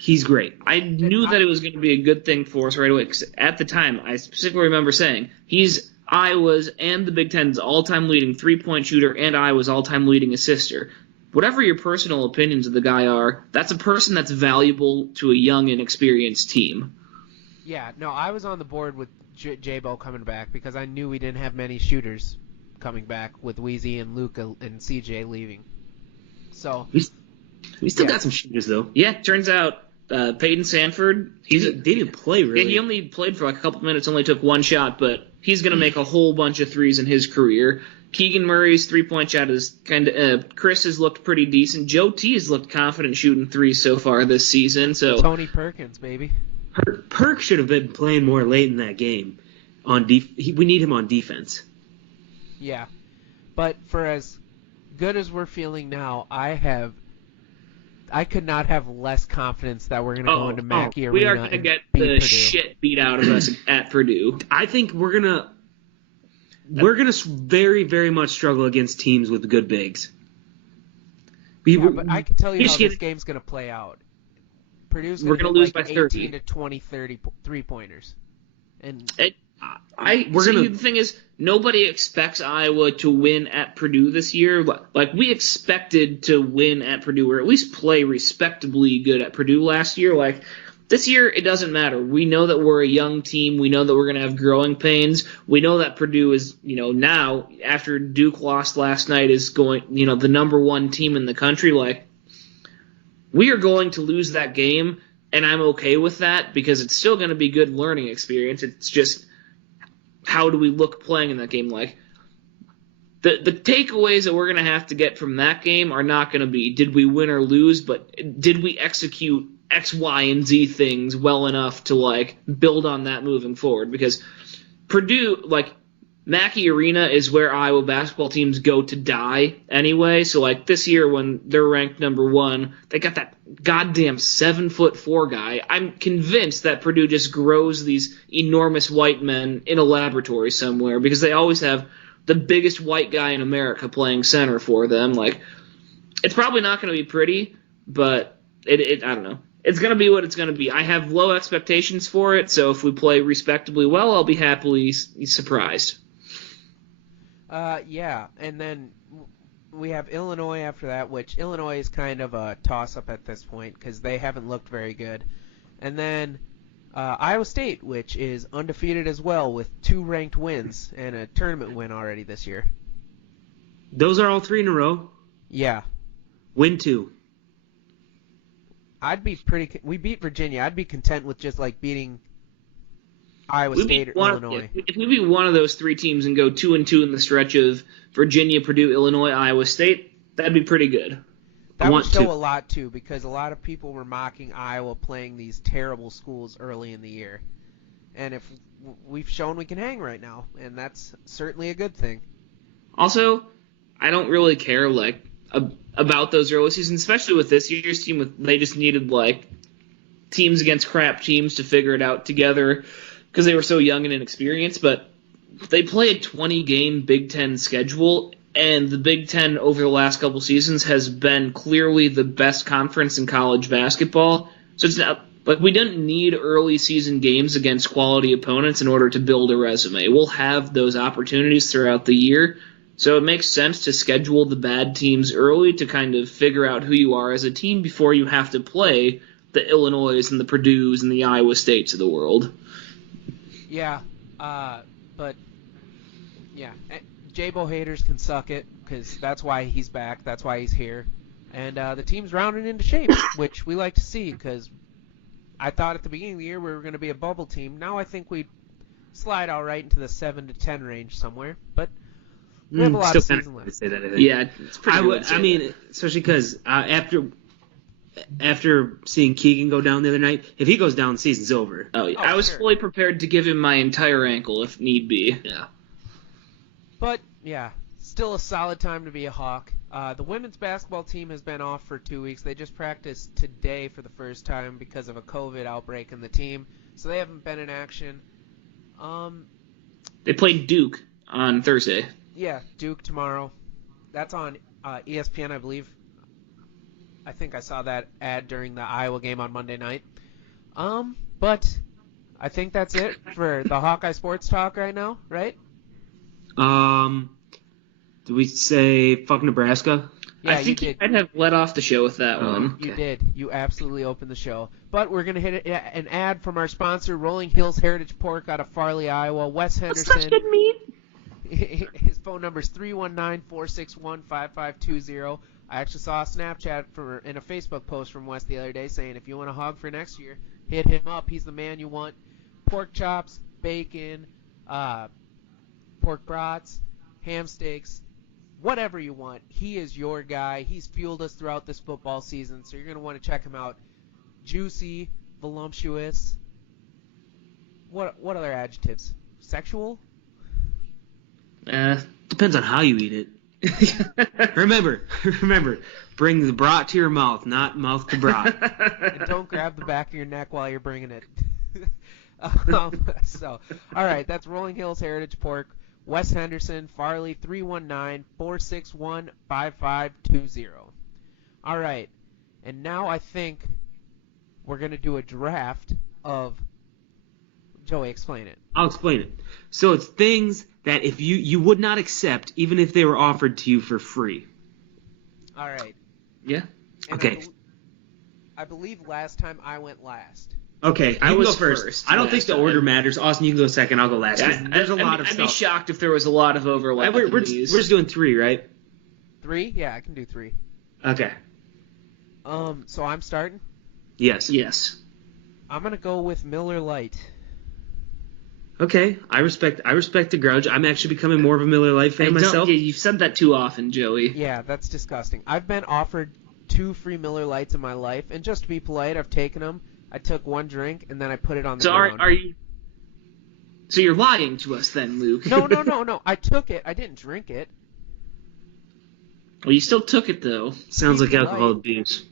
he's great. I knew that it was going to be a good thing for us right away, because at the time, I specifically remember saying, he's Iowa's and the Big Ten's all-time leading three-point shooter and Iowa's all-time leading assister. Whatever your personal opinions of the guy are, that's a person that's valuable to a young, inexperienced team. Yeah, no, I was on the board with Jabo coming back because I knew we didn't have many shooters coming back with Weezy and Luka and CJ leaving. So we still got some shooters though. Yeah, turns out Peyton Sanford, they didn't play really. Yeah, he only played for a couple minutes, only took 1 shot, but he's going to make a whole bunch of threes in his career. Keegan Murray's 3-point shot is kind of Chris has looked pretty decent. Joe T has looked confident shooting threes so far this season. So Tony Perkins, baby. Perk should have been playing more late in that game. We need him on defense. Yeah, but for as good as we're feeling now, I could not have less confidence that we're going to go into Mackey Arena. We are going to get the shit beat out of us at Purdue. I think we're gonna very, very much struggle against teams with good bigs. But I can tell you how this game's going to play out. Purdue's going to lose by 18 to 20, 30 3-pointers. And the thing is, nobody expects Iowa to win at Purdue this year. We expected to win at Purdue, or at least play respectably good at Purdue last year. This year, it doesn't matter. We know that we're a young team. We know that we're going to have growing pains. We know that Purdue is, now, after Duke lost last night, is going, the number 1 team in the country. We are going to lose that game, and I'm okay with that because it's still going to be good learning experience. It's just, how do we look playing in that game? The takeaways that we're going to have to get from that game are not going to be, did we win or lose, but did we execute X, Y, and Z things well enough to build on that moving forward? Because Purdue, Mackey Arena is where Iowa basketball teams go to die anyway. So this year when they're ranked number 1, they got that goddamn 7'4" guy. I'm convinced that Purdue just grows these enormous white men in a laboratory somewhere because they always have the biggest white guy in America playing center for them. It's probably not going to be pretty, but I don't know. It's going to be what it's going to be. I have low expectations for it, so if we play respectably well, I'll be happily surprised. Yeah, and then we have Illinois after that, which Illinois is kind of a toss-up at this point because they haven't looked very good. And then Iowa State, which is undefeated as well with 2 ranked wins and a tournament win already this year. Those are all 3 in a row? Yeah. Win 2. We beat Virginia. I'd be content with just beating Iowa State or Illinois. If we beat one of those 3 teams and go 2-2 in the stretch of Virginia, Purdue, Illinois, Iowa State, That'd be pretty good. That would show a lot, too, because a lot of people were mocking Iowa playing these terrible schools early in the year. And if we've shown we can hang right now, and that's certainly a good thing. Also, I don't really care about those early seasons, especially with this year's team. They just needed teams against crap teams to figure it out together because they were so young and inexperienced. But they play a 20-game Big Ten schedule, and the Big Ten over the last couple seasons has been clearly the best conference in college basketball. So it's not we didn't need early season games against quality opponents in order to build a resume. We'll have those opportunities throughout the year. So it makes sense to schedule the bad teams early to kind of figure out who you are as a team before you have to play the Illinois and the Purdues and the Iowa States of the world. Yeah, but yeah, J-Bo haters can suck it because that's why he's back. That's why he's here. And the team's rounding into shape, which we like to see because I thought at the beginning of the year we were going to be a bubble team. Now I think we slide all right into the 7-10 range somewhere, but we have a lot of season left. Say that, I think. Yeah, it's pretty good. I mean, especially because after seeing Keegan go down the other night, if he goes down, the season's over. Oh, yeah. I was fully prepared to give him my entire ankle if need be. Yeah. But, yeah, still a solid time to be a Hawk. The women's basketball team has been off for 2 weeks. They just practiced today for the first time because of a COVID outbreak in the team, so they haven't been in action. They played Duke on Thursday. Yeah, Duke tomorrow. That's on ESPN, I believe. I think I saw that ad during the Iowa game on Monday night. But I think that's it for the Hawkeye Sports Talk right now, right? Do we say fuck Nebraska? Yeah, I think you did. I'd have let off the show with that one. You did. You absolutely opened the show. But we're going to hit an ad from our sponsor, Rolling Hills Heritage Pork out of Farley, Iowa. Wes Henderson. Such good meat. His phone number is 319-461-5520. I actually saw a Snapchat and a Facebook post from Wes the other day saying if you want a hog for next year, hit him up. He's the man you want. Pork chops, bacon, pork brats, ham steaks, whatever you want. He is your guy. He's fueled us throughout this football season, so you're going to want to check him out. Juicy, voluptuous. What other adjectives? Sexual? Depends on how you eat it. Remember, bring the brat to your mouth, not mouth to brat. And don't grab the back of your neck while you're bringing it. All right, that's Rolling Hills Heritage Pork. Wes Henderson, Farley, 319-461-5520. All right, and now I think we're going to do a draft of... Joey, explain it. I'll explain it. So it's things that if you would not accept even if they were offered to you for free. All right. Yeah. And okay. I believe last time I went last. Okay, I you was go first. I don't think the time. order matters. Austin, you can go second. I'll go last. Yeah, There's a lot of I'd stuff. be shocked if there was a lot of overlap. We're just doing 3, right? 3? Yeah, I can do 3. Okay. So I'm starting? Yes. Yes. I'm going to go with Miller Lite. Okay, I respect the grudge. I'm actually becoming more of a Miller Lite fan myself. Yeah, you've said that too often, Joey. Yeah, that's disgusting. I've been offered 2 free Miller Lites in my life, and just to be polite, I've taken them. I took 1 drink, and then I put it on the ground. Are you... So you're lying to us then, Luke. No. I took it. I didn't drink it. Well, you still took it, though. Sounds like alcohol abuse.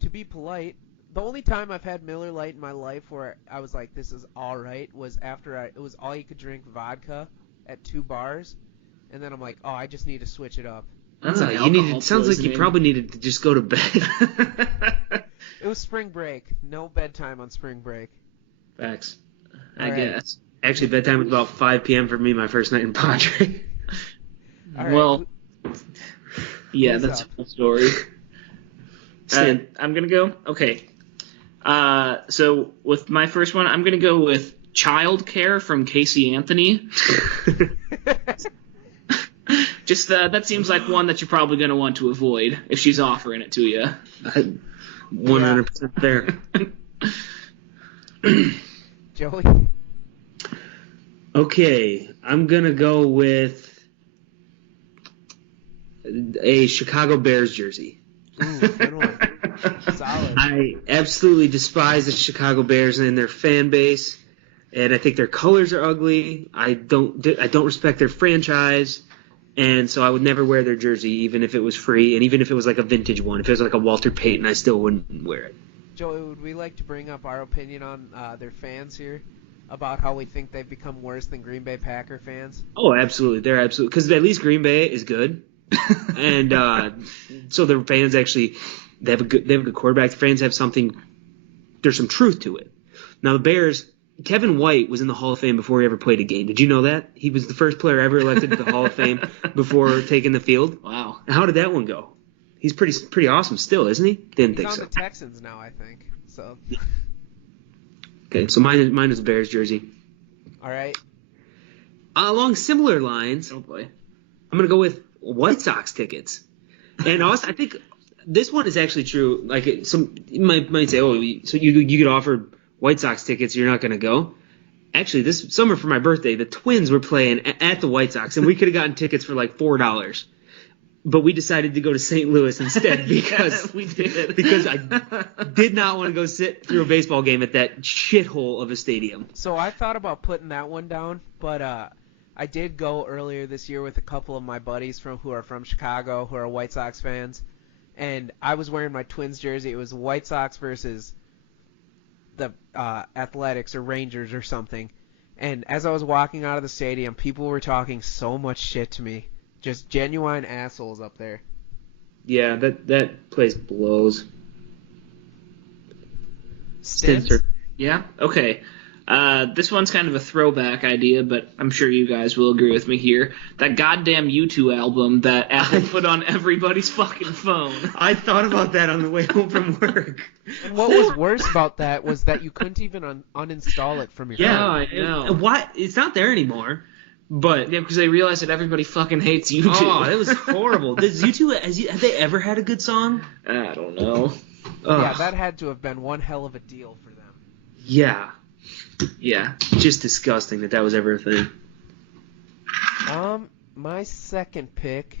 To be polite, the only time I've had Miller Lite in my life where I was like, this is all right, was after it was all you could drink vodka at 2 bars, and then I'm like, oh, I just need to switch it up. Sounds like you probably needed to just go to bed. It was spring break. No bedtime on spring break. Facts. I guess. Actually, bedtime was about 5 p.m. for me my first night in Padre. Right. Well, yeah, that's a full story. Stan. I'm going to go? Okay. So with my first one, I'm going to go with Childcare from Casey Anthony. Just that seems like one that you're probably going to want to avoid if she's offering it to you. 100% there. Joey? Okay, I'm going to go with a Chicago Bears jersey. Ooh, good one. Solid. I absolutely despise the Chicago Bears and their fan base, and I think their colors are ugly. I don't respect their franchise, and so I would never wear their jersey, even if it was free, and even if it was like a vintage one. If it was like a Walter Payton, I still wouldn't wear it. Joey, would we like to bring up our opinion on their fans here? About how we think they've become worse than Green Bay Packer fans? Oh, absolutely. They're absolutely, because at least Green Bay is good, and so their fans actually they have a good quarterback. The fans have something. There's some truth to it. Now the Bears, Kevin White was in the Hall of Fame before he ever played a game. Did you know that? He was the first player ever elected to the Hall of Fame before taking the field. Wow. And how did that one go? He's pretty awesome still, isn't he? Didn't think so. He's on the Texans now, I think. So. Okay, so mine is a Bears jersey. All right. Along similar lines, Oh boy. I'm going to go with White Sox tickets. And also, I think this one is actually true. Like, you might say, oh, so you get offered White Sox tickets, you're not going to go. Actually, this summer for my birthday, the Twins were playing at the White Sox, and we could have gotten tickets for like $4. But we decided to go to St. Louis instead because Yeah, we did. because I did not want to go sit through a baseball game at that shithole of a stadium. So I thought about putting that one down, but I did go earlier this year with a couple of my buddies who are from Chicago, who are White Sox fans, and I was wearing my Twins jersey. It was White Sox versus the Athletics or Rangers or something. And as I was walking out of the stadium, people were talking so much shit to me. Just genuine assholes up there. Yeah, that place blows. Stints? Yeah? Okay. This one's kind of a throwback idea, but I'm sure you guys will agree with me here. That goddamn U2 album that Apple put on everybody's fucking phone. I thought about that on the way home from work. And what was worse about that was that you couldn't even uninstall it from your Yeah, phone. I know. Why? It's not there anymore. But Yeah, because they realized that everybody fucking hates U2. oh, that was horrible. Does U2 have they ever had a good song? I don't know. Yeah, Ugh. that had to have been one hell of a deal for them. Yeah, Yeah. just disgusting that was ever a thing. My second pick,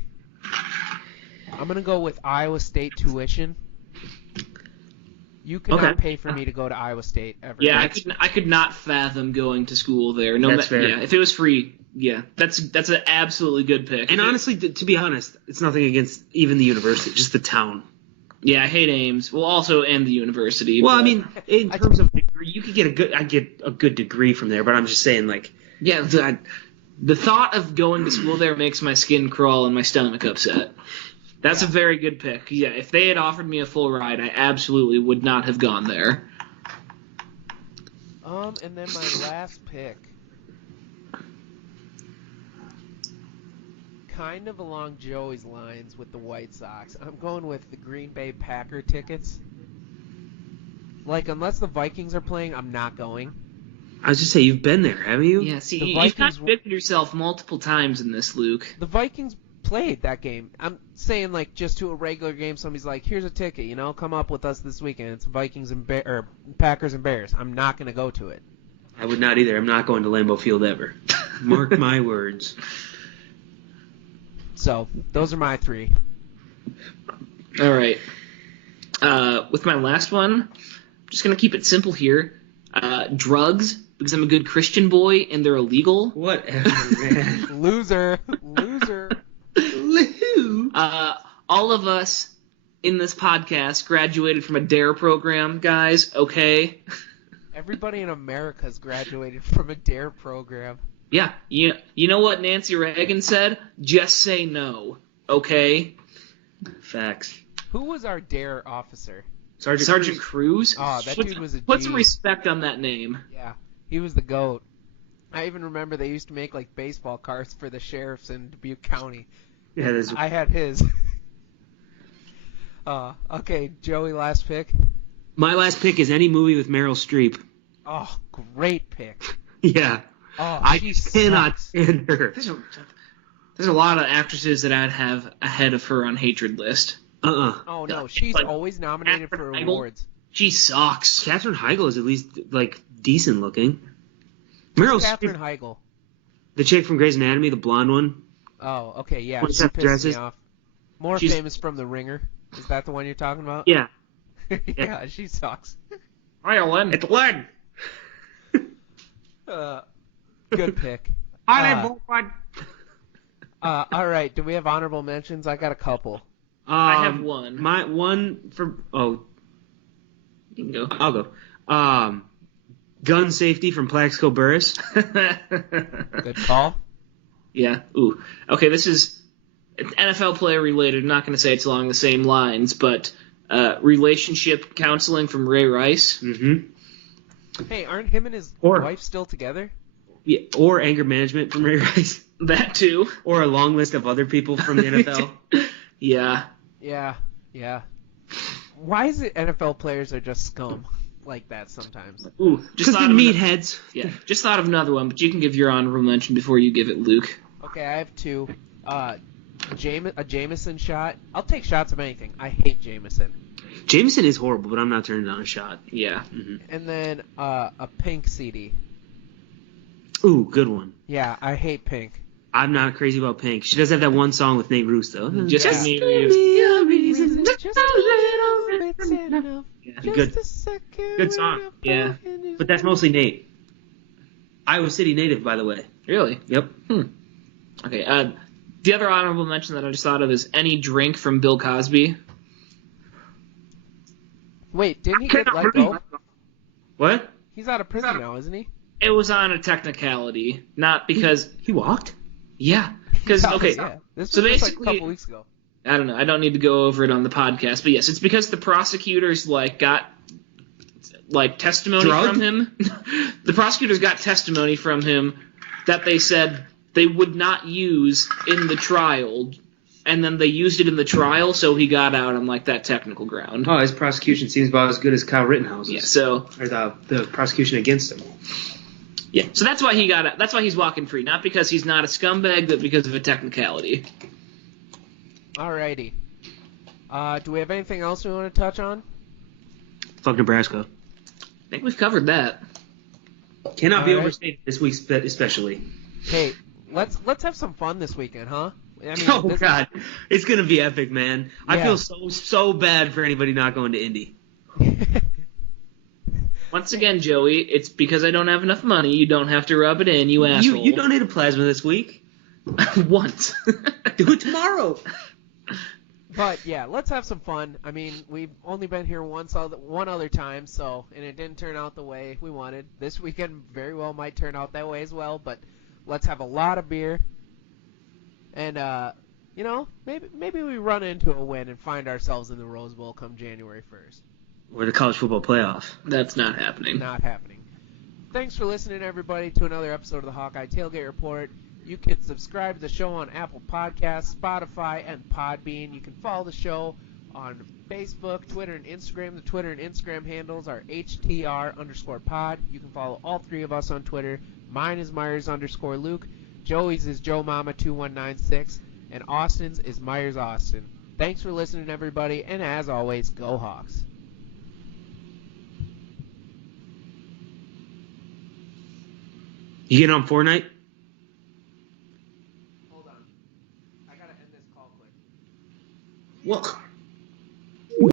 I'm gonna go with Iowa State tuition. You cannot Okay. pay for me to go to Iowa State ever. Yeah, I could not fathom going to school there. No, That's fair. Yeah, if it was free, yeah, that's an absolutely good pick. And honestly, to be honest, it's nothing against even the university, just the town. Yeah, I hate Ames. Well, also and the university. Well, but- I mean, in terms of degree, you could get a good degree from there. But I'm just saying, like, yeah, the thought of going to school there makes my skin crawl and my stomach upset. That's a very good pick. Yeah, if they had offered me a full ride, I absolutely would not have gone there. And then my last pick, kind of along Joey's lines with the White Sox. I'm going with the Green Bay Packer tickets. Like, unless the Vikings are playing, I'm not going. I was just saying, you've been there, haven't you? Yeah, see, The you've Vikings- contradicted yourself multiple times in this, Luke. The Vikings played that game. I'm saying, like, just to a regular game, somebody's like, here's a ticket, come up with us this weekend. It's Vikings and or Packers and Bears. I'm not going to go to it. I would not either. I'm not going to Lambeau Field ever. Mark my words. So, those are my three. All right. With my last one, I'm just going to keep it simple here. Drugs, because I'm a good Christian boy and they're illegal. Whatever, man. Loser. Lou. All of us in this podcast graduated from a DARE program, guys, okay? Everybody in America's graduated from a DARE program. Yeah, you know what Nancy Reagan said? Just say no, okay? Facts. Who was our DARE officer? Sergeant Cruz? Oh, that dude was a Put G. some respect on that name. Yeah, he was the GOAT. I even remember they used to make, like, baseball cards for the sheriffs in Dubuque County. Yeah, that's I had his. Okay, Joey, last pick. my last pick is any movie with Meryl Streep. Oh, great pick. Yeah. Oh, I she cannot sucks. stand her. There's a lot of actresses that I'd have ahead of her on hatred list. Oh, no, she's Like, always nominated for Katherine Heigl? awards. She sucks. Katherine Heigl is at least, like, decent looking. Meryl Katherine Streep, Heigl. the chick from Grey's Anatomy, the blonde one. Oh, okay, yeah, What's she that pisses dresses? me off. More She's- famous from The Ringer. Is that the one you're talking about? Yeah. Yeah, she sucks. Ireland. It's Len. Good pick. All right, do we have honorable mentions? I got a couple. I have one. My one for You can go. I'll go. Gun safety from Plaxico Burris. Good call. Yeah. Ooh. Okay, this is NFL player related. I'm not going to say it's along the same lines, but relationship counseling from Ray Rice. Mm-hmm. Hey, aren't him and his Or- wife still together? Yeah, or anger management from Ray Rice. That too. Or a long list of other people from the NFL. Yeah. Yeah. Why is it NFL players are just scum like that sometimes? Ooh, because they're meatheads. Yeah. Just thought of another one, but you can give your honorable mention before you give it, Luke. Okay, I have two. A Jameson shot. I'll take shots of anything. I hate Jameson. Jameson is horrible, but I'm not turning down a shot. Yeah. Mm-hmm. And then a Pink CD. Ooh, good one. Yeah, I hate Pink. I'm not crazy about Pink. She does have that one song with Nate Roos, though. Just Yeah. give me a reason. Just a little bit's enough. Yeah. Just Good. a second. Good song. Yeah. But that's mostly Nate. Iowa City native, by the way. Really? Yep. Okay. The other honorable mention that I just thought of is any drink from Bill Cosby. Wait, didn't he get let go? What? He's out of prison now, isn't he? It was on a technicality, not because. He walked? Yeah. Because okay. Yeah. This So was just like a basically- couple weeks ago. I don't know. I don't need to go over it on the podcast, but yes, it's because the prosecutors got testimony Drugged? from him. The prosecutors got testimony from him that they said they would not use in the trial, and then they used it in the trial, so he got out on that technical ground. Oh, his prosecution seems about as good as Kyle Rittenhouse's. Yeah. So Or the prosecution against him. yeah. So that's why he got out. That's why he's walking free, not because he's not a scumbag, but because of a technicality. Alrighty. Do we have anything else we want to touch on? Fuck Nebraska. I think we've covered that. Cannot be All right. overstated this week, especially. Hey, let's have some fun this weekend, huh? I mean, Oh this- God, it's gonna be epic, man. I Yeah. feel so bad for anybody not going to Indy. Once again, Joey, it's because I don't have enough money. You don't have to rub it in, you asshole. You donated plasma this week. Once. Do it tomorrow. But yeah, let's have some fun. I mean, we've only been here one other time, and it didn't turn out the way we wanted. This weekend very well might turn out that way as well. But let's have a lot of beer, and maybe we run into a win and find ourselves in the Rose Bowl come January 1st. Or the college football playoff. That's not happening. Not happening. Thanks for listening, everybody, to another episode of the Hawkeye Tailgate Report. You can subscribe to the show on Apple Podcasts, Spotify, and Podbean. You can follow the show on Facebook, Twitter, and Instagram. The Twitter and Instagram handles are HTR_pod. You can follow all three of us on Twitter. Mine is Myers_Luke. Joey's is JoeMama2196. And Austin's is Myers Austin. Thanks for listening, everybody. And as always, go Hawks. You get on Fortnite? Hold on. I gotta end this call quick. Well,